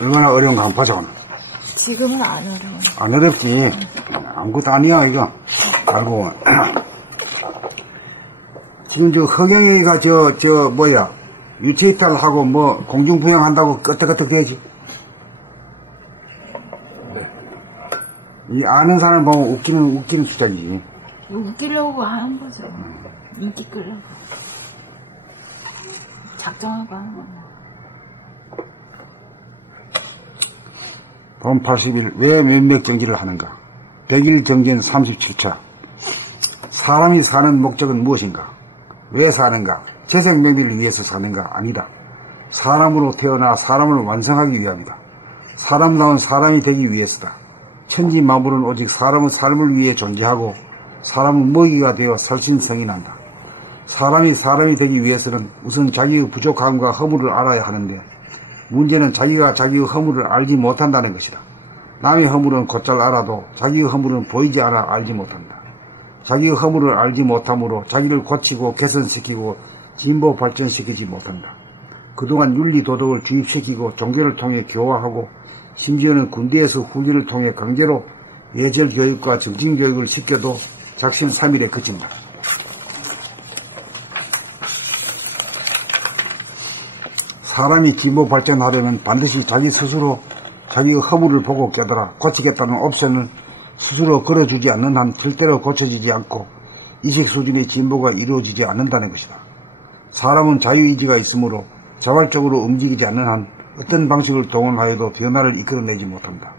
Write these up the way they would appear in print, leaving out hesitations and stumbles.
얼마나 어려운가 한번 보자, 오늘. 지금은 안 어려워. 안 어렵지. 아무것도 아니야, 이거. 알고. 지금 허경영이가 유체이탈하고 공중부양한다고 끄떡끄떡 되지. 이 아는 사람 보면 웃기는 수작이지. 웃기려고 하는 거죠. 인기 끌려고. 작정하고 하는 거냐. 본 80일 왜 면역 정지를 하는가? 100일 정지는 37차. 사람이 사는 목적은 무엇인가? 왜 사는가? 재생명리를 위해서 사는가? 아니다. 사람으로 태어나 사람을 완성하기 위함이다. 사람다운 사람이 되기 위해서다. 천지 만물은 오직 사람의 삶을 위해 존재하고 사람은 먹이가 되어 살신성인한다. 사람이 되기 위해서는 우선 자기의 부족함과 허물을 알아야 하는데 문제는 자기가 자기의 허물을 알지 못한다는 것이다. 남의 허물은 곧잘 알아도 자기의 허물은 보이지 않아 알지 못한다. 자기의 허물을 알지 못함으로 자기를 고치고 개선시키고 진보 발전시키지 못한다. 그동안 윤리 도덕을 주입시키고 종교를 통해 교화하고 심지어는 군대에서 훈련을 통해 강제로 예절 교육과 정신 교육을 시켜도 작심삼일에 그친다. 사람이 진보 발전하려면 반드시 자기 스스로 자기의 허물을 보고 깨달아 고치겠다는 옵션을 스스로 걸어주지 않는 한 절대로 고쳐지지 않고 이식 수준의 진보가 이루어지지 않는다는 것이다. 사람은 자유의지가 있으므로 자발적으로 움직이지 않는 한 어떤 방식을 동원하여도 변화를 이끌어내지 못한다.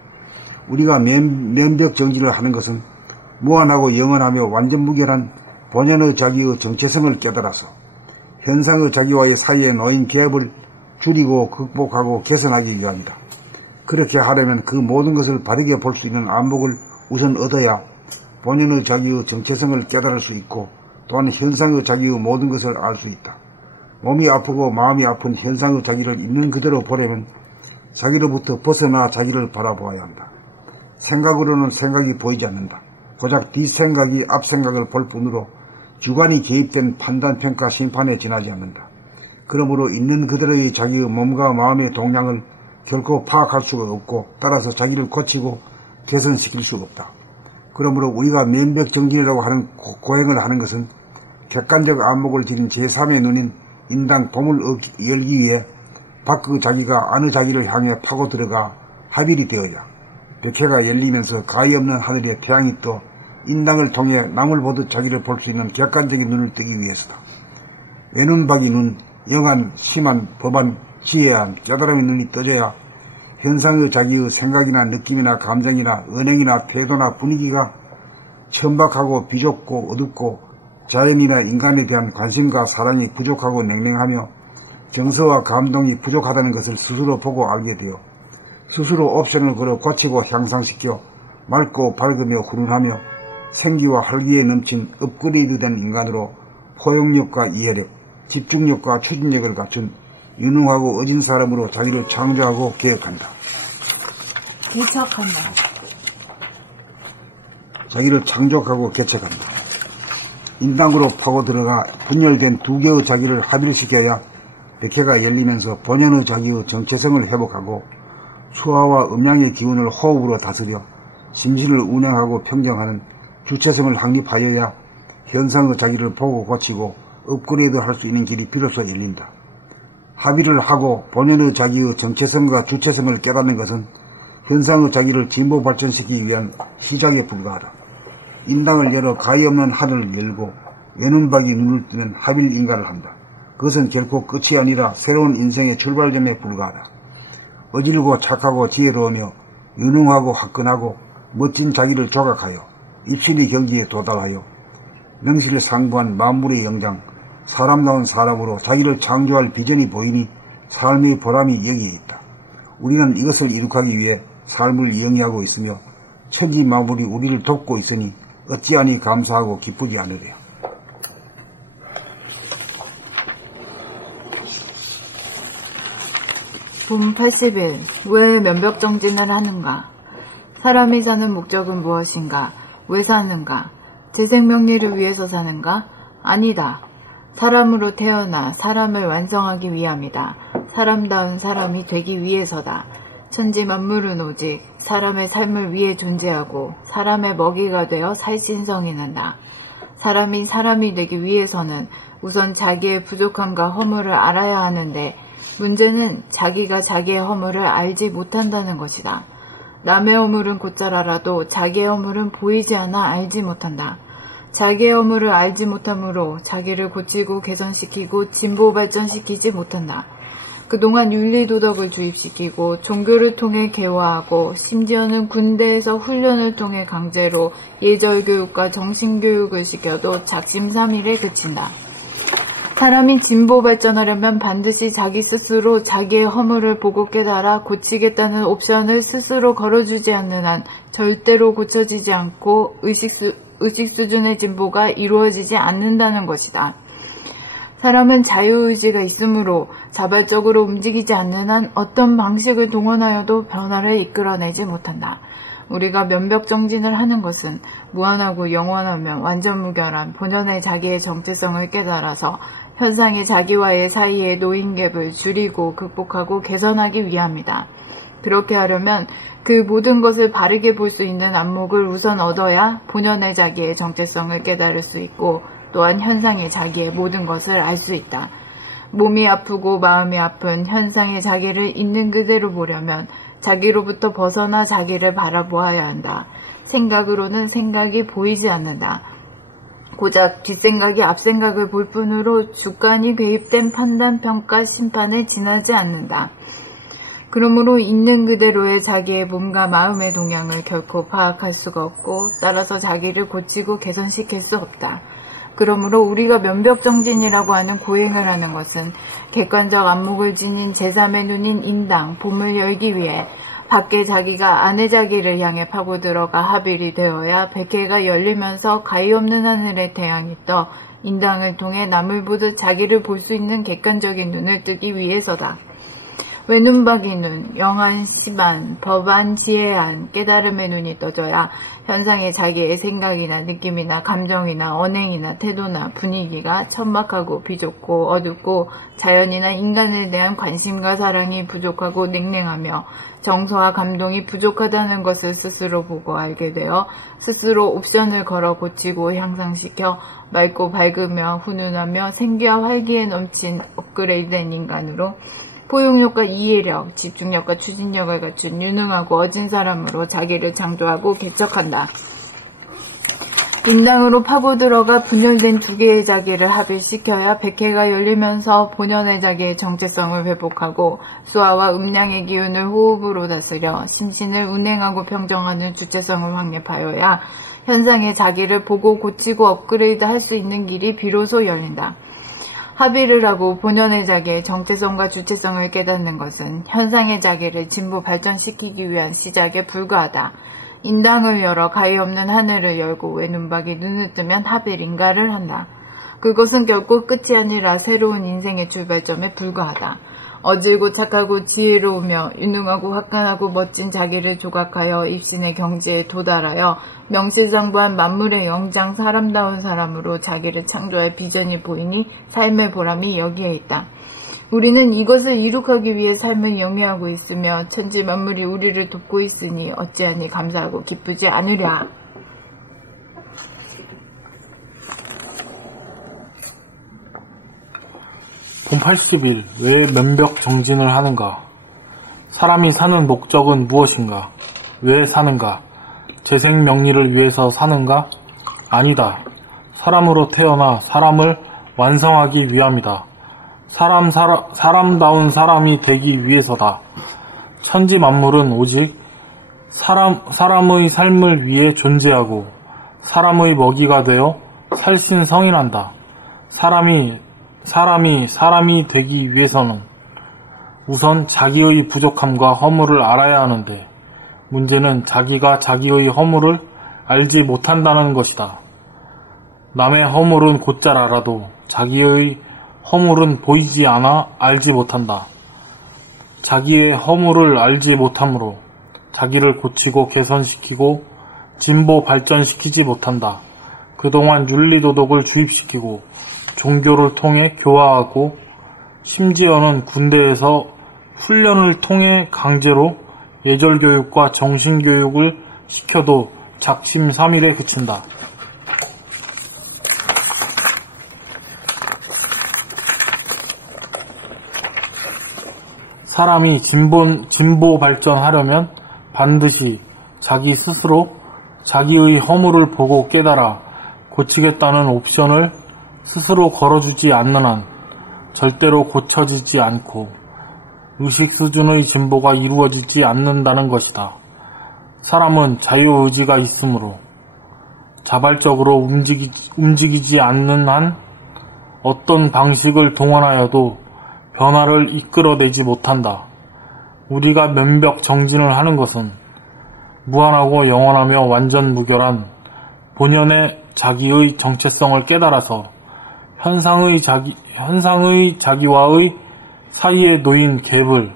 우리가 면벽 정지를 하는 것은 무한하고 영원하며 완전 무결한 본연의 자기의 정체성을 깨달아서 현상의 자기와의 사이에 놓인 갭을 줄이고 극복하고 개선하기 위함이다. 그렇게 하려면 그 모든 것을 바르게 볼 수 있는 안목을 우선 얻어야 본연의 자기의 정체성을 깨달을 수 있고 또한 현상의 자기의 모든 것을 알 수 있다. 몸이 아프고 마음이 아픈 현상의 자기를 있는 그대로 보려면 자기로부터 벗어나 자기를 바라보아야 한다. 생각으로는 생각이 보이지 않는다. 고작 뒷생각이 앞생각을 볼 뿐으로 주관이 개입된 판단, 평가, 심판에 지나지 않는다. 그러므로 있는 그대로의 자기의 몸과 마음의 동향을 결코 파악할 수가 없고 따라서 자기를 고치고 개선시킬 수가 없다. 그러므로 우리가 면벽정진이라고 하는 고행을 하는 것은 객관적 안목을 지닌 제3의 눈인 인당 봄을 열기 위해 밖의 자기가 안의 자기를 향해 파고 들어가 합일이 되어야 벽해가 열리면서 가히 없는 하늘에 태양이 떠 인당을 통해 남을 보듯 자기를 볼 수 있는 객관적인 눈을 뜨기 위해서다. 외눈박이 눈, 영한, 심한, 법한, 지혜한, 깨달음의 눈이 떠져야 현상의 자기의 생각이나 느낌이나 감정이나 언행이나 태도나 분위기가 천박하고 비좁고 어둡고 자연이나 인간에 대한 관심과 사랑이 부족하고 냉랭하며 정서와 감동이 부족하다는 것을 스스로 보고 알게 되어 스스로 옵션을 걸어 고치고 향상시켜 맑고 밝으며 훈훈하며 생기와 활기에 넘친 업그레이드된 인간으로 포용력과 이해력, 집중력과 추진력을 갖춘 유능하고 어진 사람으로 자기를 창조하고 개혁한다. 개척한다. 자기를 창조하고 개척한다. 인당으로 파고 들어가 분열된 두 개의 자기를 합일시켜야 벽해가 열리면서 본연의 자기의 정체성을 회복하고 수화와 음양의 기운을 호흡으로 다스려 심신을 운행하고 평정하는 주체성을 확립하여야 현상의 자기를 보고 고치고 업그레이드 할 수 있는 길이 비로소 열린다. 합의를 하고 본연의 자기의 정체성과 주체성을 깨닫는 것은 현상의 자기를 진보 발전시키기 위한 시작에 불과하다. 인당을 열어 가히 없는 하늘을 열고 외눈박이 눈을 뜨는 합일 인가를 한다. 그것은 결코 끝이 아니라 새로운 인생의 출발점에 불과하다. 어질고 착하고 지혜로우며 유능하고 화끈하고 멋진 자기를 조각하여 입신의 경지에 도달하여 명실상부한 만물의 영장, 사람다운 사람으로 자기를 창조할 비전이 보이니 삶의 보람이 여기에 있다. 우리는 이것을 이룩하기 위해 삶을 영위하고 있으며 천지 만물이 우리를 돕고 있으니 어찌하니 감사하고 기쁘지 않으랴. 봄 80일 왜 면벽정진을 하는가? 사람이 사는 목적은 무엇인가? 왜 사는가? 재생명리를 위해서 사는가? 아니다. 사람으로 태어나 사람을 완성하기 위함이다. 사람다운 사람이 되기 위해서다. 천지 만물은 오직 사람의 삶을 위해 존재하고 사람의 먹이가 되어 살신성이 난다. 사람이 사람이 되기 위해서는 우선 자기의 부족함과 허물을 알아야 하는데 문제는 자기가 자기의 허물을 알지 못한다는 것이다. 남의 허물은 곧잘 알아도 자기의 허물은 보이지 않아 알지 못한다. 자기의 허물을 알지 못하므로 자기를 고치고 개선시키고 진보 발전시키지 못한다. 그동안 윤리도덕을 주입시키고 종교를 통해 개화하고 심지어는 군대에서 훈련을 통해 강제로 예절교육과 정신교육을 시켜도 작심삼일에 그친다. 사람이 진보 발전하려면 반드시 자기 스스로 자기의 허물을 보고 깨달아 고치겠다는 옵션을 스스로 걸어주지 않는 한 절대로 고쳐지지 않고 의식 수준의 진보가 이루어지지 않는다는 것이다. 사람은 자유의지가 있으므로 자발적으로 움직이지 않는 한 어떤 방식을 동원하여도 변화를 이끌어내지 못한다. 우리가 면벽정진을 하는 것은 무한하고 영원하며 완전 무결한 본연의 자기의 정체성을 깨달아서 현상의 자기와의 사이의 노인갭을 줄이고 극복하고 개선하기 위함이다. 그렇게 하려면 그 모든 것을 바르게 볼 수 있는 안목을 우선 얻어야 본연의 자기의 정체성을 깨달을 수 있고 또한 현상의 자기의 모든 것을 알 수 있다. 몸이 아프고 마음이 아픈 현상의 자기를 있는 그대로 보려면 자기로부터 벗어나 자기를 바라보아야 한다. 생각으로는 생각이 보이지 않는다. 고작 뒷생각이 앞생각을 볼 뿐으로 주관이 개입된 판단, 평가, 심판에 지나지 않는다. 그러므로 있는 그대로의 자기의 몸과 마음의 동향을 결코 파악할 수가 없고 따라서 자기를 고치고 개선시킬 수 없다. 그러므로 우리가 면벽정진이라고 하는 고행을 하는 것은 객관적 안목을 지닌 제3의 눈인 인당, 봄을 열기 위해 밖에 자기가 안의 자기를 향해 파고들어가 합일이 되어야 백회가 열리면서 가히 없는 하늘에 태양이 떠 인당을 통해 남을 보듯 자기를 볼 수 있는 객관적인 눈을 뜨기 위해서다. 외눈박이 눈, 영한, 심한, 법한, 지혜한, 깨달음의 눈이 떠져야 현상의 자기의 생각이나 느낌이나 감정이나 언행이나 태도나 분위기가 천박하고 비좁고 어둡고 자연이나 인간에 대한 관심과 사랑이 부족하고 냉랭하며 정서와 감동이 부족하다는 것을 스스로 보고 알게 되어 스스로 옵션을 걸어 고치고 향상시켜 맑고 밝으며 훈훈하며 생기와 활기에 넘친 업그레이드된 인간으로 포용력과 이해력, 집중력과 추진력을 갖춘 유능하고 어진 사람으로 자기를 창조하고 개척한다. 인당으로 파고들어가 분열된 두 개의 자기를 합일시켜야 백회가 열리면서 본연의 자기의 정체성을 회복하고 수화와 음량의 기운을 호흡으로 다스려 심신을 운행하고 평정하는 주체성을 확립하여야 현상의 자기를 보고 고치고 업그레이드 할 수 있는 길이 비로소 열린다. 합의를 하고 본연의 자기의 정체성과 주체성을 깨닫는 것은 현상의 자기를 진보 발전시키기 위한 시작에 불과하다. 인당을 열어 가히 없는 하늘을 열고 외눈박이 눈을 뜨면 합일인가를 한다. 그것은 결코 끝이 아니라 새로운 인생의 출발점에 불과하다. 어질고 착하고 지혜로우며 유능하고 화끈하고 멋진 자기를 조각하여 입신의 경지에 도달하여 명실상부한 만물의 영장 사람다운 사람으로 자기를 창조할 비전이 보이니 삶의 보람이 여기에 있다. 우리는 이것을 이룩하기 위해 삶을 영위하고 있으며 천지 만물이 우리를 돕고 있으니 어찌하니 감사하고 기쁘지 않으랴. 본 80일 왜 면벽 정진을 하는가? 사람이 사는 목적은 무엇인가? 왜 사는가? 재생 명리를 위해서 사는가? 아니다. 사람으로 태어나 사람을 완성하기 위함이다. 사람다운 사람이 되기 위해서다. 천지 만물은 오직 사람의 삶을 위해 존재하고 사람의 먹이가 되어 살신성인한다. 사람이 되기 위해서는 우선 자기의 부족함과 허물을 알아야 하는데 문제는 자기가 자기의 허물을 알지 못한다는 것이다. 남의 허물은 곧잘 알아도 자기의 허물은 보이지 않아 알지 못한다. 자기의 허물을 알지 못하므로 자기를 고치고 개선시키고 진보 발전시키지 못한다. 그동안 윤리도덕을 주입시키고 종교를 통해 교화하고 심지어는 군대에서 훈련을 통해 강제로 예절교육과 정신교육을 시켜도 작심삼일에 그친다. 사람이 진보 발전하려면 반드시 자기 스스로 자기의 허물을 보고 깨달아 고치겠다는 옵션을 스스로 걸어주지 않는 한 절대로 고쳐지지 않고 의식 수준의 진보가 이루어지지 않는다는 것이다. 사람은 자유의지가 있으므로 자발적으로 움직이지 않는 한 어떤 방식을 동원하여도 변화를 이끌어내지 못한다. 우리가 면벽 정진을 하는 것은 무한하고 영원하며 완전 무결한 본연의 자기의 정체성을 깨달아서 현상의 자기와의 사이에 놓인 갭을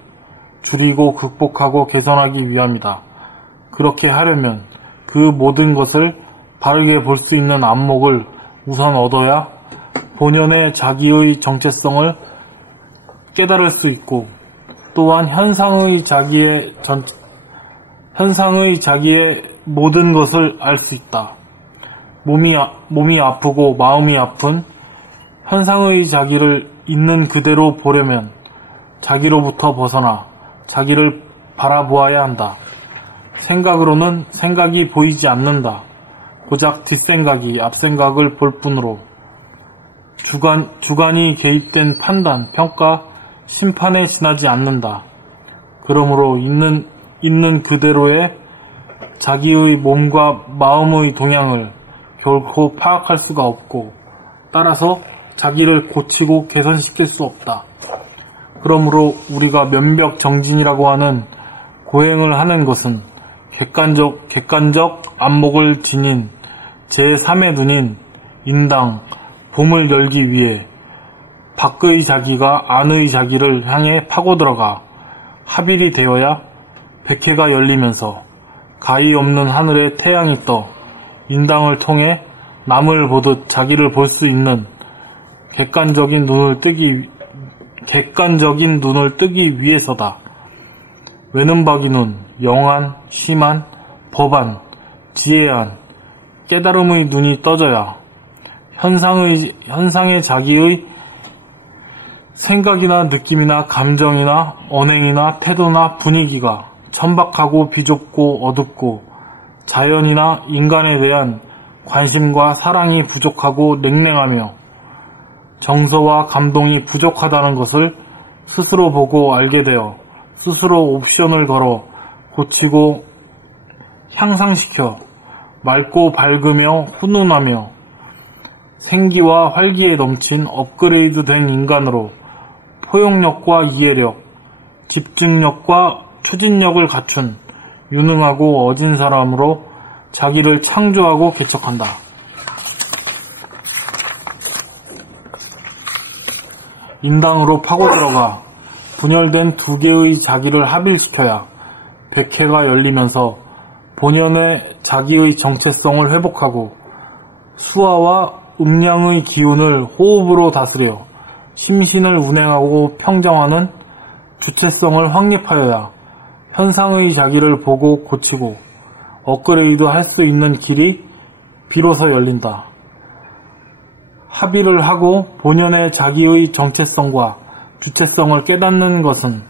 줄이고 극복하고 개선하기 위함이다. 그렇게 하려면 그 모든 것을 바르게 볼 수 있는 안목을 우선 얻어야 본연의 자기의 정체성을 깨달을 수 있고, 또한 현상의 자기의 모든 것을 알 수 있다. 몸이 아프고 마음이 아픈 현상의 자기를 있는 그대로 보려면 자기로부터 벗어나 자기를 바라보아야 한다. 생각으로는 생각이 보이지 않는다. 고작 뒷생각이 앞생각을 볼 뿐으로 주관이 개입된 판단, 평가, 심판에 지나지 않는다. 그러므로 있는 그대로의 자기의 몸과 마음의 동향을 결코 파악할 수가 없고, 따라서 자기를 고치고 개선시킬 수 없다. 그러므로 우리가 면벽 정진이라고 하는 고행을 하는 것은 객관적 안목을 지닌 제3의 눈인 인당, 봄을 열기 위해 밖의 자기가 안의 자기를 향해 파고들어가 합일이 되어야 백회가 열리면서 가히 없는 하늘에 태양이 떠 인당을 통해 남을 보듯 자기를 볼 수 있는 객관적인 눈을 뜨기 위해서다. 외눈박이 눈, 영안, 심한, 법안, 지혜안, 깨달음의 눈이 떠져야 현상의 자기의 생각이나 느낌이나 감정이나 언행이나 태도나 분위기가 천박하고 비좁고 어둡고 자연이나 인간에 대한 관심과 사랑이 부족하고 냉랭하며 정서와 감동이 부족하다는 것을 스스로 보고 알게 되어 스스로 옵션을 걸어 고치고 향상시켜 맑고 밝으며 훈훈하며 생기와 활기에 넘친 업그레이드된 인간으로 포용력과 이해력, 집중력과 추진력을 갖춘 유능하고 어진 사람으로 자기를 창조하고 개척한다. 인당으로 파고들어가 분열된 두 개의 자기를 합일시켜야 백회가 열리면서 본연의 자기의 정체성을 회복하고 수화와 음양의 기운을 호흡으로 다스려 심신을 운행하고 평정하는 주체성을 확립하여야 현상의 자기를 보고 고치고 업그레이드 할 수 있는 길이 비로소 열린다. 합의를 하고 본연의 자기의 정체성과 주체성을 깨닫는 것은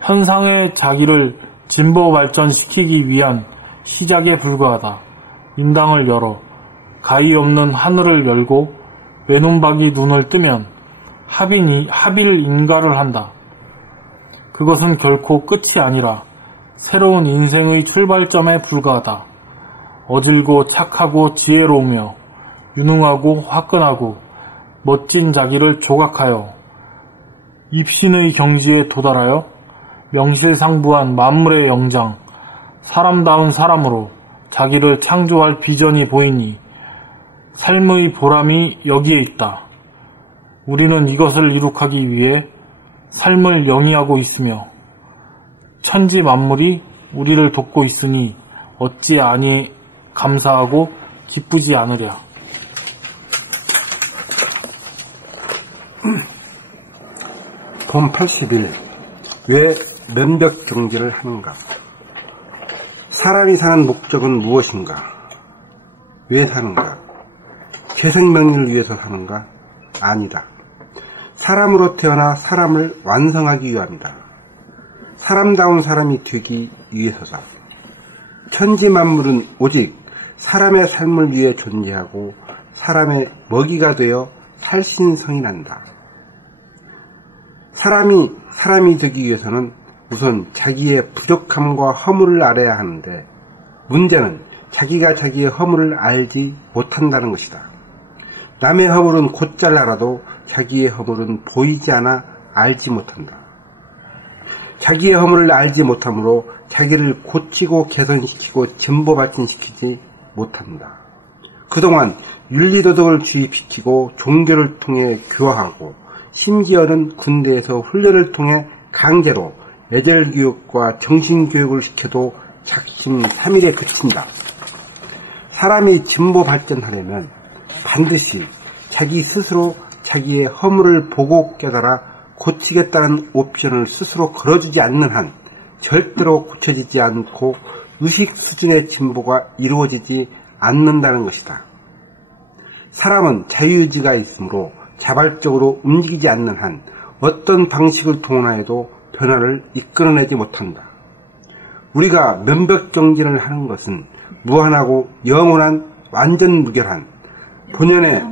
현상의 자기를 진보 발전시키기 위한 시작에 불과하다. 인당을 열어 가히 없는 하늘을 열고 외눈박이 눈을 뜨면 합일 인가를 한다. 그것은 결코 끝이 아니라 새로운 인생의 출발점에 불과하다. 어질고 착하고 지혜로우며 유능하고 화끈하고 멋진 자기를 조각하여 입신의 경지에 도달하여 명실상부한 만물의 영장, 사람다운 사람으로 자기를 창조할 비전이 보이니 삶의 보람이 여기에 있다. 우리는 이것을 이룩하기 위해 삶을 영위하고 있으며 천지 만물이 우리를 돕고 있으니 어찌 아니 감사하고 기쁘지 않으랴. 본 80일 왜 면벽 정진을 하는가? 사람이 사는 목적은 무엇인가? 왜 사는가? 재생명리를 위해서 사는가? 아니다. 사람으로 태어나 사람을 완성하기 위함이다. 사람다운 사람이 되기 위해서다. 천지만물은 오직 사람의 삶을 위해 존재하고 사람의 먹이가 되어 살신성인한다. 사람이 되기 위해서는 우선 자기의 부족함과 허물을 알아야 하는데 문제는 자기가 자기의 허물을 알지 못한다는 것이다. 남의 허물은 곧잘 알아도 자기의 허물은 보이지 않아 알지 못한다. 자기의 허물을 알지 못하므로 자기를 고치고 개선시키고 진보발전시키지 못한다. 그동안 윤리도덕을 주입시키고 종교를 통해 교화하고 심지어는 군대에서 훈련을 통해 강제로 예절교육과 정신교육을 시켜도 작심 3일에 그친다. 사람이 진보발전하려면 반드시 자기 스스로 자기의 허물을 보고 깨달아 고치겠다는 옵션을 스스로 걸어주지 않는 한 절대로 고쳐지지 않고 의식 수준의 진보가 이루어지지 않는다는 것이다. 사람은 자유의지가 있으므로 자발적으로 움직이지 않는 한 어떤 방식을 동원하여도 변화를 이끌어내지 못한다. 우리가 면벽정진을 하는 것은 무한하고 영원한 완전 무결한 본연의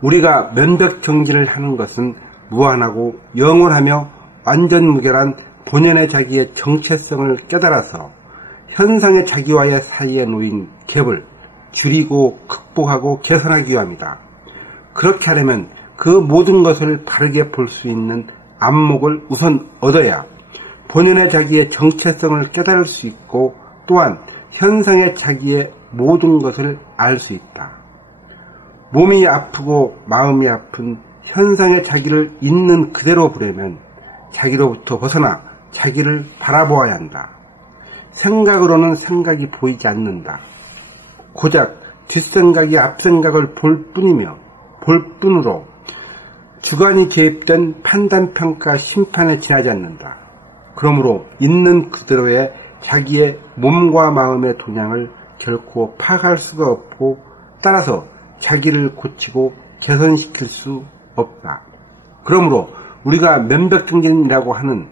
우리가 면벽정진을 하는 것은 무한하고 영원하며 완전 무결한 본연의 자기의 정체성을 깨달아서 현상의 자기와의 사이에 놓인 갭을 줄이고 극복하고 개선하기 위함이다. 그렇게 하려면 그 모든 것을 바르게 볼 수 있는 안목을 우선 얻어야 본연의 자기의 정체성을 깨달을 수 있고 또한 현상의 자기의 모든 것을 알 수 있다. 몸이 아프고 마음이 아픈 현상의 자기를 있는 그대로 보려면 자기로부터 벗어나 자기를 바라보아야 한다. 생각으로는 생각이 보이지 않는다. 고작 뒷생각이 앞생각을 볼 뿐으로 주관이 개입된 판단평가 심판에 지나지 않는다. 그러므로 있는 그대로의 자기의 몸과 마음의 동향을 결코 파악할 수가 없고 따라서 자기를 고치고 개선시킬 수 없다. 그러므로 우리가 면벽정진이라고 하는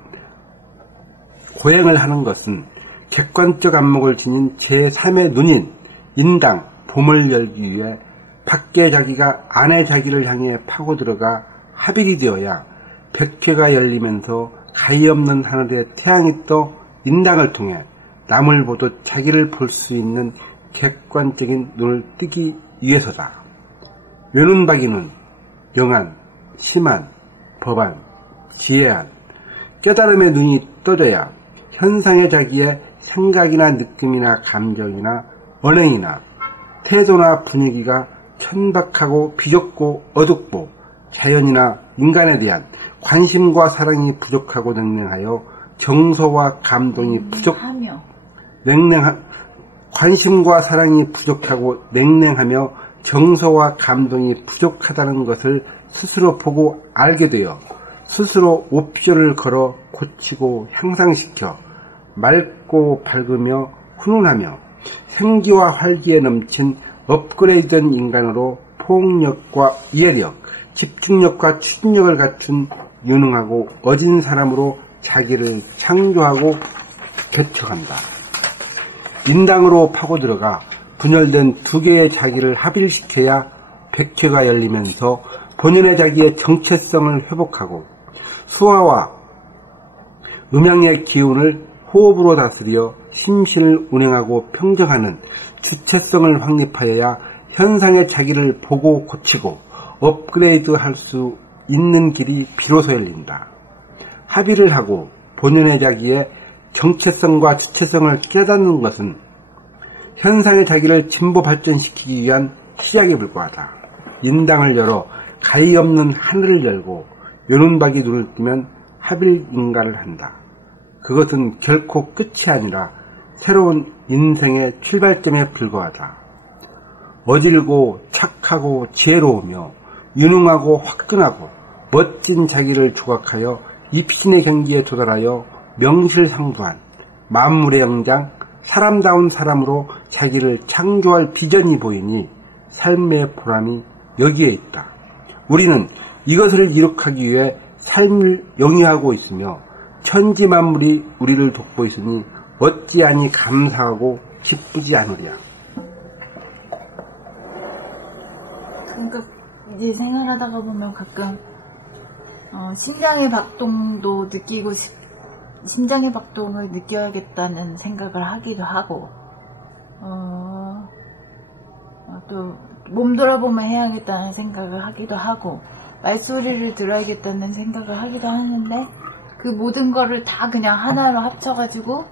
고행을 하는 것은 객관적 안목을 지닌 제3의 눈인 인당, 봄을 열기 위해 밖의 자기가 안의 자기를 향해 파고들어가 합일이 되어야 백회가 열리면서 가히 없는 하늘에 태양이 떠 인당을 통해 남을 보듯 자기를 볼 수 있는 객관적인 눈을 뜨기 위해서다. 외눈박이는 영안, 심한, 법안, 지혜한, 깨달음의 눈이 떠져야 현상의 자기의 생각이나 느낌이나 감정이나 언행이나 태도나 분위기가 천박하고 비좁고 어둡고 자연이나 인간에 대한 관심과 사랑이 부족하고 냉랭하여 정서와 감동이 관심과 사랑이 부족하고 냉랭하며 정서와 감동이 부족하다는 것을 스스로 보고 알게 되어 스스로 옵션을 걸어 고치고 향상시켜 맑고 밝으며 훈훈하며 생기와 활기에 넘친 업그레이드된 인간으로 포용력과 이해력, 집중력과 추진력을 갖춘 유능하고 어진 사람으로 자기를 창조하고 개척한다. 인당으로 파고들어가 분열된 두 개의 자기를 합일시켜야 백회가 열리면서 본연의 자기의 정체성을 회복하고 수화와 음양의 기운을 호흡으로 다스려 심신을 운행하고 평정하는 주체성을 확립하여야 현상의 자기를 보고 고치고 업그레이드할 수 있는 길이 비로소 열린다. 합의를 하고 본연의 자기의 정체성과 주체성을 깨닫는 것은 현상의 자기를 진보 발전시키기 위한 시작에 불과하다. 인당을 열어 가히 없는 하늘을 열고 요눈박이 눈을 뜨면 합일 인가를 한다. 그것은 결코 끝이 아니라 새로운 인생의 출발점에 불과하다. 어질고 착하고 지혜로우며 유능하고 화끈하고 멋진 자기를 조각하여 입신의 경지에 도달하여 명실상부한 만물의 영장 사람다운 사람으로 자기를 창조할 비전이 보이니 삶의 보람이 여기에 있다. 우리는 이것을 이룩하기 위해 삶을 영위하고 있으며 천지 만물이 우리를 돕고 있으니 어찌하니 감사하고 기쁘지 않으랴. 그러니까 이제 생활하다가 보면 가끔 심장의 박동도 느끼고 심장의 박동을 느껴야겠다는 생각을 하기도 하고 또 몸 돌아보면 해야겠다는 생각을 하기도 하고 말소리를 들어야겠다는 생각을 하기도 하는데 그 모든 거를 다 그냥 하나로 합쳐가지고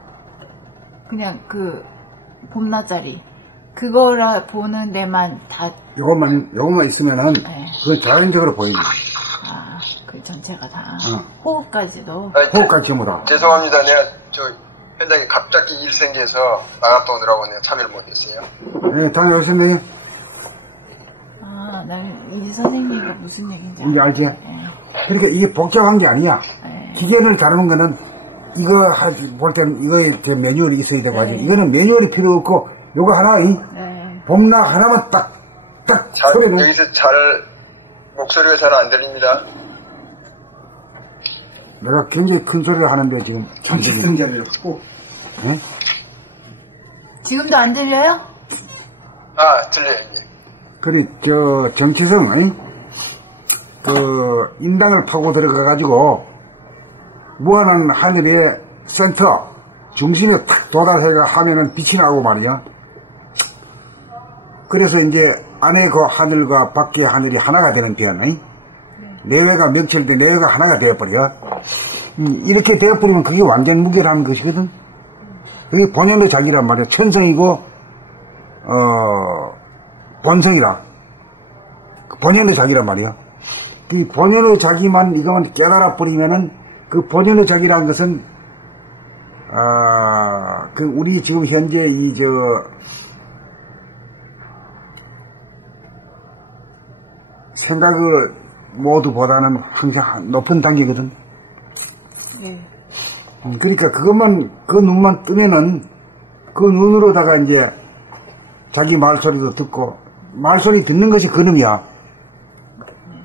그냥 그 봄낮자리 그거라 보는 데만 다 요것만 있으면은 네. 그건 자연적으로 보입니다. 그 전체가 다 호흡까지도 호흡까지 전부 다. 죄송합니다. 내가 현장에 갑자기 일 생겨서 나갔다 오느라고 내가 참여를 못했어요. 네, 다녀오셨네요. 나는 이제 선생님이 무슨 얘기인지 이제 알지? 네. 그러니까 이게 복잡한 게 아니야. 네. 기계를 다루는 거는 이거 볼 때는 이거에 매뉴얼이 있어야 되고 네. 이거는 매뉴얼이 필요 없고 요거 하나 네. 봄나 하나만 딱 소리는 여기서 목소리가 잘 안 들립니다. 내가 굉장히 큰 소리를 하는데 지금 전체성 자리를 갖고 네? 지금도 안 들려요? 들려요. 이제. 그리 정치성 그 인당을 파고 들어가가지고 무한한 하늘의 센터 중심에 탁 도달해가 하면은 빛이 나고 말이야. 그래서 이제 안에 그 하늘과 밖의 하늘이 하나가 되는 변, 내외가 명철돼 내외가 하나가 되어버려. 이렇게 되어버리면 그게 완전 무게라는 것이거든. 그게 본연의 자기란 말이야. 천성이고 본성이라. 본연의 자기란 말이야. 그 본연의 자기만 이거만 깨달아 버리면은 그 본연의 자기란 것은 그 우리 지금 현재 생각을 모두보다는 항상 높은 단계거든. 네. 그러니까 그 눈만 뜨면은 그 눈으로다가 이제 자기 말소리도 듣고 말소리 듣는 것이 그놈이야.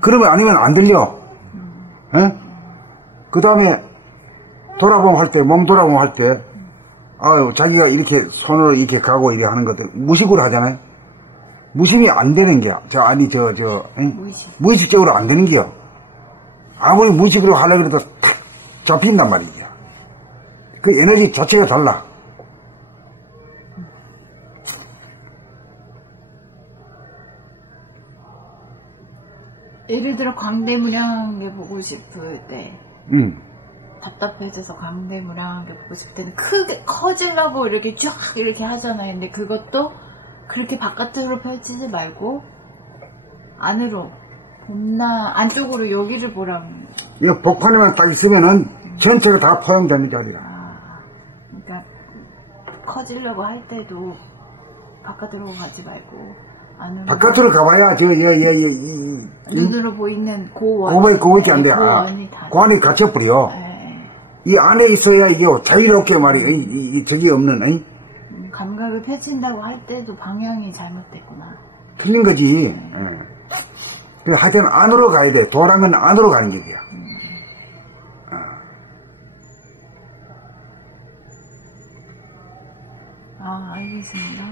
그러면 아니면 안 들려. 그 다음에 돌아보면 할 때, 몸 돌아보면 할 때, 자기가 이렇게 손으로 이렇게 가고 이래 하는 것들 무식으로 하잖아요. 무심이 안 되는 게야. 무의식적으로 안 되는 게요. 아무리 무의식으로 하려고 해도 탁 잡힌단 말이죠. 그 에너지 자체가 달라. 예를 들어 광대무량한 게 보고 싶을 때 답답해져서 광대무량한 게 보고 싶을 때는 크게 커지려고 이렇게 쫙 이렇게 하잖아요. 근데 그것도 그렇게 바깥으로 펼치지 말고 안으로 안쪽으로 여기를 보라는. 이거 복판에만 딱 있으면은 전체가 다 포용되는 자리야. 그러니까 커지려고 할 때도 바깥으로 가지 말고 안으로. 바깥으로 가봐야 눈으로 보이는 고원이 안 돼. 그 안에 갇혀버려. 이 안에 있어야 이게 자유롭게 말이야. 저기 없는 감각을 펼친다고 할 때도 방향이 잘못됐구나. 틀린 거지. 하여튼 안으로 가야 돼. 도랑은 안으로 가는 길이야. 알겠습니다.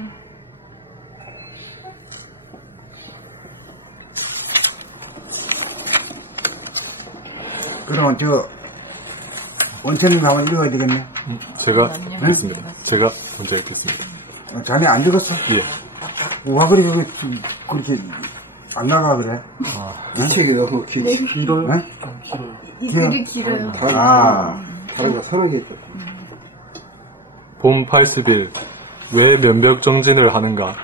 그럼 원천님 한번 읽어야 되겠네. 제가 읽겠습니다. 제가 먼저 읽겠습니다. 자네 안 읽었어? 예. 와, 그렇게 안 나가, 그래? 이 책이 너무 길어요? 네? 이 글이 길어요. 다른 거 서너개 있다. 봄 80일, 왜 면벽정진을 하는가?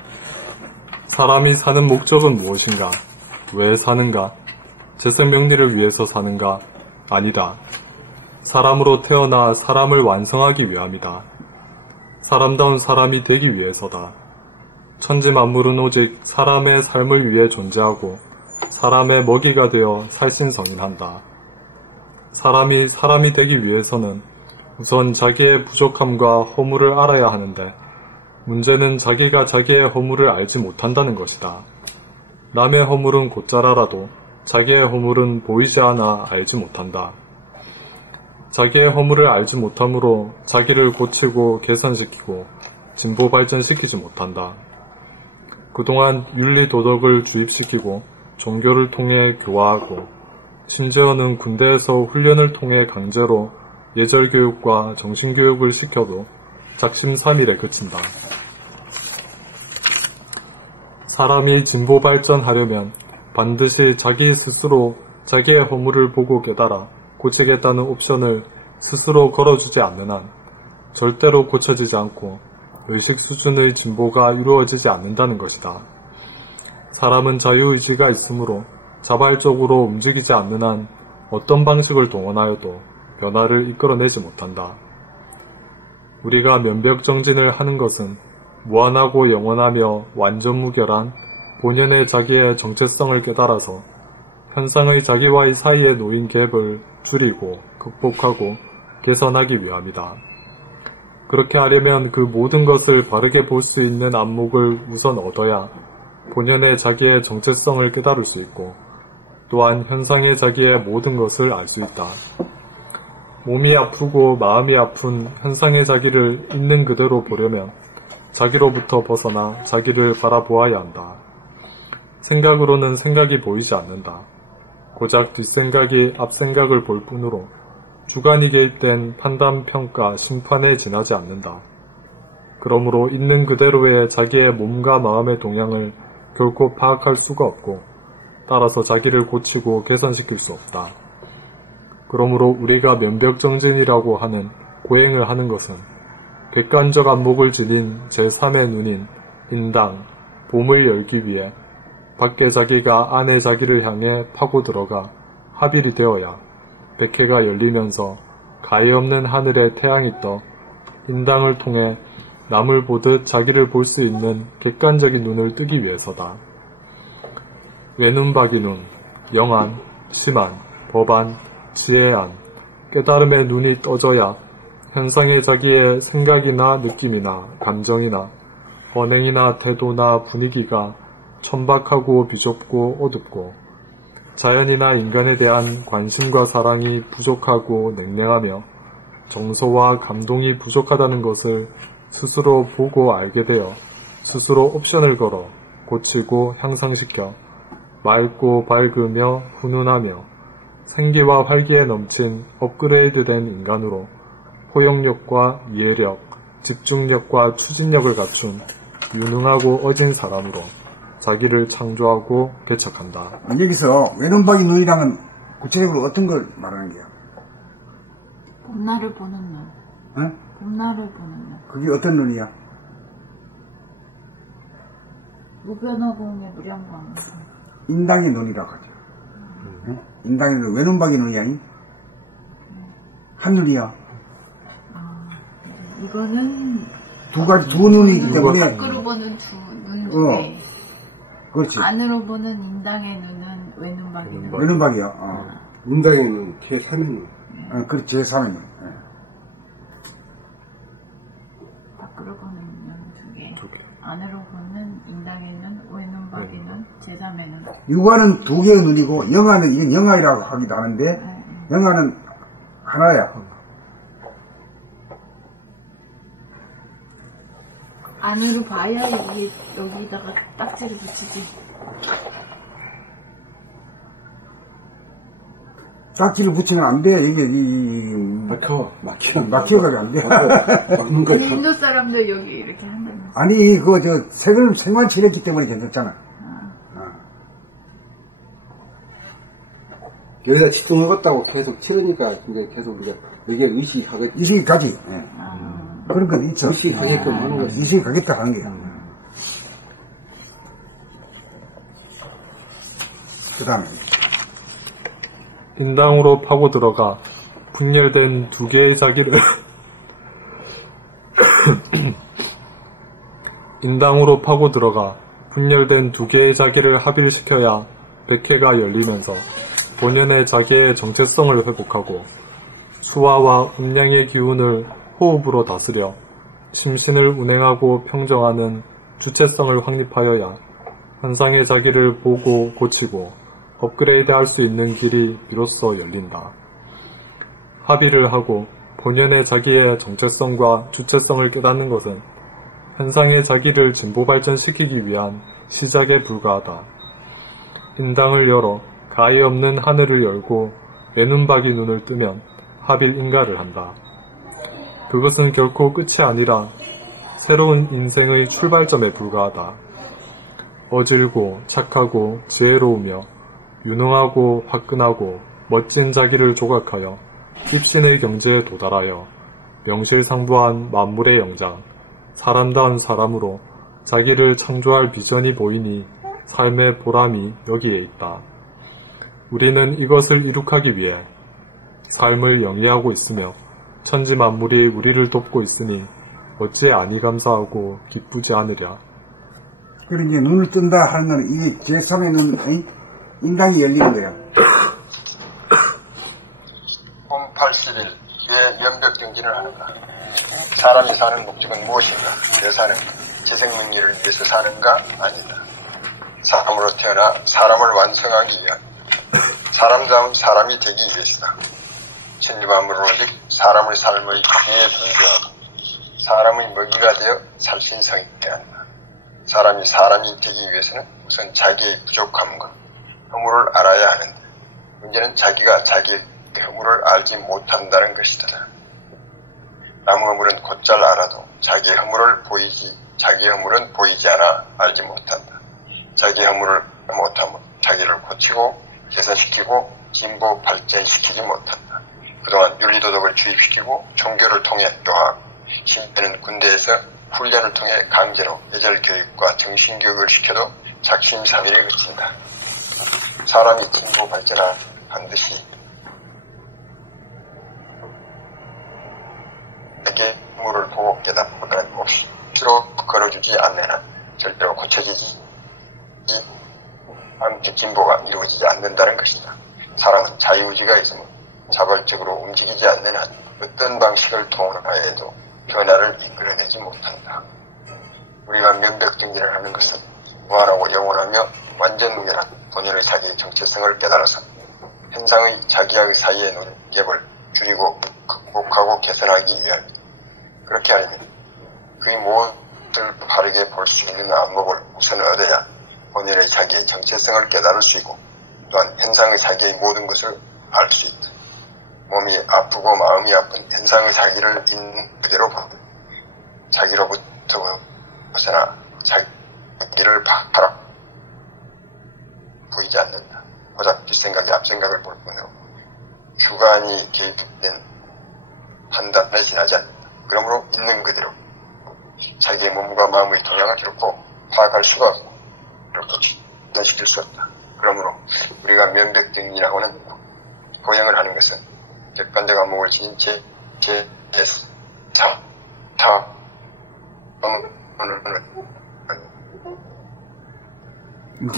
사람이 사는 목적은 무엇인가? 왜 사는가? 재생명리를 위해서 사는가? 아니다. 사람으로 태어나 사람을 완성하기 위함이다. 사람다운 사람이 되기 위해서다. 천지만물은 오직 사람의 삶을 위해 존재하고 사람의 먹이가 되어 살신성인한다. 사람이 되기 위해서는 우선 자기의 부족함과 허물을 알아야 하는데 문제는 자기가 자기의 허물을 알지 못한다는 것이다. 남의 허물은 곧잘 알아도 자기의 허물은 보이지 않아 알지 못한다. 자기의 허물을 알지 못하므로 자기를 고치고 개선시키고 진보 발전시키지 못한다. 그동안 윤리도덕을 주입시키고 종교를 통해 교화하고 심지어는 군대에서 훈련을 통해 강제로 예절교육과 정신교육을 시켜도 작심삼일에 그친다. 사람이 진보 발전하려면 반드시 자기 스스로 자기의 허물을 보고 깨달아 고치겠다는 옵션을 스스로 걸어주지 않는 한 절대로 고쳐지지 않고 의식 수준의 진보가 이루어지지 않는다는 것이다. 사람은 자유의지가 있으므로 자발적으로 움직이지 않는 한 어떤 방식을 동원하여도 변화를 이끌어내지 못한다. 우리가 면벽정진을 하는 것은 무한하고 영원하며 완전무결한 본연의 자기의 정체성을 깨달아서 현상의 자기와의 사이에 놓인 갭을 줄이고 극복하고 개선하기 위함이다. 그렇게 하려면 그 모든 것을 바르게 볼 수 있는 안목을 우선 얻어야 본연의 자기의 정체성을 깨달을 수 있고 또한 현상의 자기의 모든 것을 알 수 있다. 몸이 아프고 마음이 아픈 현상의 자기를 있는 그대로 보려면 자기로부터 벗어나 자기를 바라보아야 한다. 생각으로는 생각이 보이지 않는다. 고작 뒷생각이 앞생각을 볼 뿐으로 주관이 개입된 판단, 평가, 심판에 지나지 않는다. 그러므로 있는 그대로의 자기의 몸과 마음의 동향을 결코 파악할 수가 없고 따라서 자기를 고치고 개선시킬 수 없다. 그러므로 우리가 면벽정진이라고 하는 고행을 하는 것은 객관적 안목을 지닌 제3의 눈인 인당, 봄을 열기 위해 밖의 자기가 안의 자기를 향해 파고 들어가 합일이 되어야 백회가 열리면서 가히 없는 하늘에 태양이 떠 인당을 통해 남을 보듯 자기를 볼 수 있는 객관적인 눈을 뜨기 위해서다. 외눈박이 눈, 영안, 심안, 법안, 지혜안, 깨달음의 눈이 떠져야 현상의 자기의 생각이나 느낌이나 감정이나 언행이나 태도나 분위기가 천박하고 비좁고 어둡고 자연이나 인간에 대한 관심과 사랑이 부족하고 냉랭하며 정서와 감동이 부족하다는 것을 스스로 보고 알게 되어 스스로 옵션을 걸어 고치고 향상시켜 맑고 밝으며 훈훈하며 생기와 활기에 넘친 업그레이드된 인간으로 포용력과 이해력, 집중력과 추진력을 갖춘 유능하고 어진 사람으로 자기를 창조하고 개척한다. 여기서 외눈박이 눈이랑은 구체적으로 어떤 걸 말하는 게야? 봄날을 보는 눈. 응? 봄날을 보는 눈. 그게 어떤 눈이야? 무변허공의 무량광. 인당의 눈이라고 하죠. 응? 인당의 눈, 외눈박이 눈이 아니? 한눈이야. 이거는 두 눈이기 때문에 밖으로 보는 두 눈인데 그렇지. 안으로 보는 인당의 눈은 외눈박이 눈. 외눈박이야. 인당의 눈, 제3의 눈. 그렇지, 제3의 눈. 밖으로 보는 눈 두 개. 안으로 보는 인당의 눈, 외눈박이 눈, 제3의 눈. 육안은 두 개의 눈이고 영안은 이건 영아이라고 하기도 하는데 영안은 하나야. 안으로 봐야 여기다가 딱지를 붙이지. 딱지를 붙이면 안 돼. 이게 막혀가지고 안 돼. 막는 거야. 인도 사람들 여기 이렇게 한다는 거. 아니 그거 색만 칠했기 때문에 괜찮잖아. 여기다 집중하겠다고 계속 치르니까 이제 계속 이게 의식이 가지. 그런 것도 있죠. 의식이 가게끔 하는 거야. 의식이 가겠다 하는 거야. 그 다음에 인당으로 파고 들어가 분열된 두 개의 자기를 인당으로 파고 들어가 분열된 두 개의 자기를 합일시켜야 백회가 열리면서 본연의 자기의 정체성을 회복하고 수화와 음양의 기운을 호흡으로 다스려 심신을 운행하고 평정하는 주체성을 확립하여야 현상의 자기를 보고 고치고 업그레이드할 수 있는 길이 비로소 열린다. 합의를 하고 본연의 자기의 정체성과 주체성을 깨닫는 것은 현상의 자기를 진보 발전시키기 위한 시작에 불과하다. 인당을 열어 가히 없는 하늘을 열고 외눈박이 눈을 뜨면 합일 인가를 한다. 그것은 결코 끝이 아니라 새로운 인생의 출발점에 불과하다. 어질고 착하고 지혜로우며 유능하고 화끈하고 멋진 자기를 조각하여 입신의 경지에 도달하여 명실상부한 만물의 영장, 사람다운 사람으로 자기를 창조할 비전이 보이니 삶의 보람이 여기에 있다. 우리는 이것을 이룩하기 위해 삶을 영위하고 있으며 천지 만물이 우리를 돕고 있으니 어찌 아니 감사하고 기쁘지 않으랴. 그리고 이제 눈을 뜬다 하는 건 이게 제3의 인간이 열리는 거예요. 봄 80일 왜 면벽정진을 하는가? 사람이 사는 목적은 무엇인가? 왜 사는가? 재생명리를 위해서 사는가? 아니다. 사람으로 태어나 사람을 완성하기 위한 사람다운 사람이 되기 위해서다. 천지만물은 오직 사람의 삶의 기회에 존재하고 사람의 먹이가 되어 살신성해야 한다. 사람이 사람이 되기 위해서는 우선 자기의 부족함과 허물을 알아야 하는데 문제는 자기가 자기의 허물을 알지 못한다는 것이다. 남의 허물은 곧잘 알아도 자기의 허물은 보이지 않아 알지 못한다. 자기의 허물을 못하면 자기를 고치고 개선시키고 진보 발전시키지 못한다. 그동안 윤리도덕을 주입시키고 종교를 통해 교화하고 심지어는 군대에서 훈련을 통해 강제로 예절교육과 정신교육을 시켜도 작심삼일에 그친다. 사람이 진보 발전한 반드시 자기의 허물을 보고 깨닫고 그는 몫으로 걸어주지 않는 한 절대로 고쳐지지 함께 진보가 이루어지지 않는다는 것이다. 사람은 자유의지가 있으면 자발적으로 움직이지 않는 한 어떤 방식을 통하여도 변화를 이끌어내지 못한다. 우리가 면벽정진을 하는 것은 무한하고 영원하며 완전 우연한 본연의 자기의 정체성을 깨달아서 현상의 자기와의 사이에 놓인 갭을 줄이고 극복하고 개선하기 위함이다. 그렇게 하려면 그의 무엇을 바르게 볼 수 있는 안목을 우선 얻어야 본연의 자기의 정체성을 깨달을 수 있고 또한 현상의 자기의 모든 것을 알 수 있다. 몸이 아프고 마음이 아픈 현상의 자기를 있는 그대로 보고 자기로부터 벗어나 자기를 바라 보이지 않는다. 고작 뒷생각이 앞생각을 볼 뿐으로 주관이 개입된 판단에 지나지 않는다. 그러므로 있는 그대로 자기의 몸과 마음의 동향을 결코 파악할 수가 없고 결코 진단시킬 수 없다. 그러므로 우리가 면벽정진이라고는 고행을 하는 것은 객관적 안목을 지닌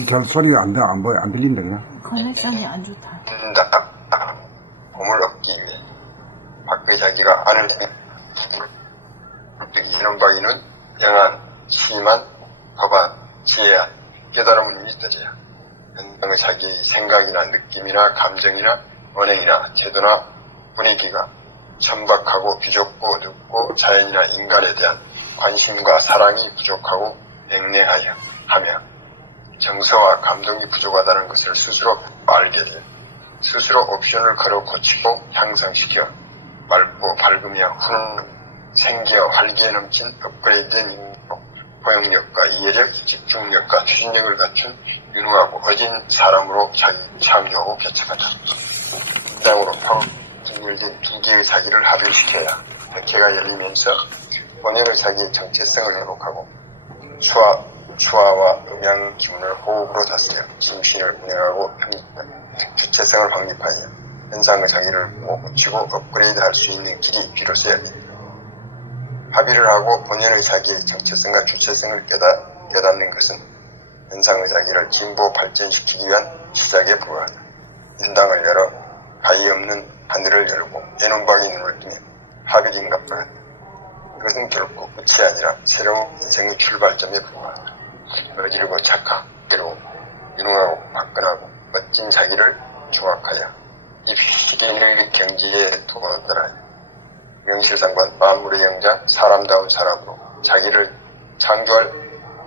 별 소리가 안 들린다, 그냥. 커넥션이 안 좋다. 봄을 얻기 위해 밖의 자기가 안을 이런 바위는 영한, 심한, 법한, 지혜한, 깨달음은 믿어져야 현장의 자기의 생각이나 느낌이나 감정이나 언행이나 태도나 분위기가 천박하고 비좁고 늦고 자연이나 인간에 대한 관심과 사랑이 부족하고 냉랭하여 하며 정서와 감동이 부족하다는 것을 스스로 알게 되어 스스로 옵션을 걸어 고치고 향상시켜 맑고 밝으며 생기와 활기에 넘친 업그레이드된 인물로 포용력과 이해력, 집중력과 추진력을 갖춘 유능하고 어진 사람으로 자기 참여하고 개척하다. 현장으로 분열된 두 개의 자기를 합일시켜야 백회가 열리면서 본연의 자기의 정체성을 회복하고 추화와 음양 기운을 호흡으로 다스려 심신을 운행하고 주체성을 확립하여 현상의 자기를 고치고 업그레이드할 수 있는 길이 비로소 열린다. 합의를 하고 본연의 자기의 정체성과 주체성을 깨닫는 것은 현상의 자기를 진보 발전시키기 위한 시작에 불과하다. 인당을 열어 가히 없는 하늘을 열고 애논박이 눈을 뜨면 하빌인갑과 같다. 이것은 결코 끝이 아니라 새로운 인생의 출발점에 불과하다. 어지르고 착하게로 유능하고 화끈하고 멋진 자기를 조각하여 이 시대의 경지에 도달하여 명실상부한 만물의 영장 사람다운 사람으로 자기를 창조할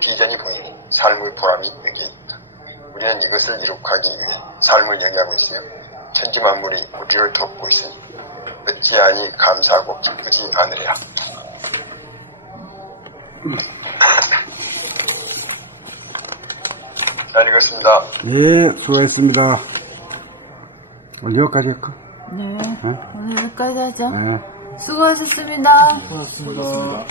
비전이 보이니 삶의 보람이 여기에 있다. 우리는 이것을 이룩하기 위해 삶을 영위하고 있으며 천지 만물이 우리를 돕고 있으니 어찌하니 감사하고 기쁘지 않으랴. 잘 읽었습니다. 예, 수고했습니다. 오늘 여기까지 할까? 네. 응? 오늘 여기까지 하죠. 네. 수고하셨습니다. 고맙습니다.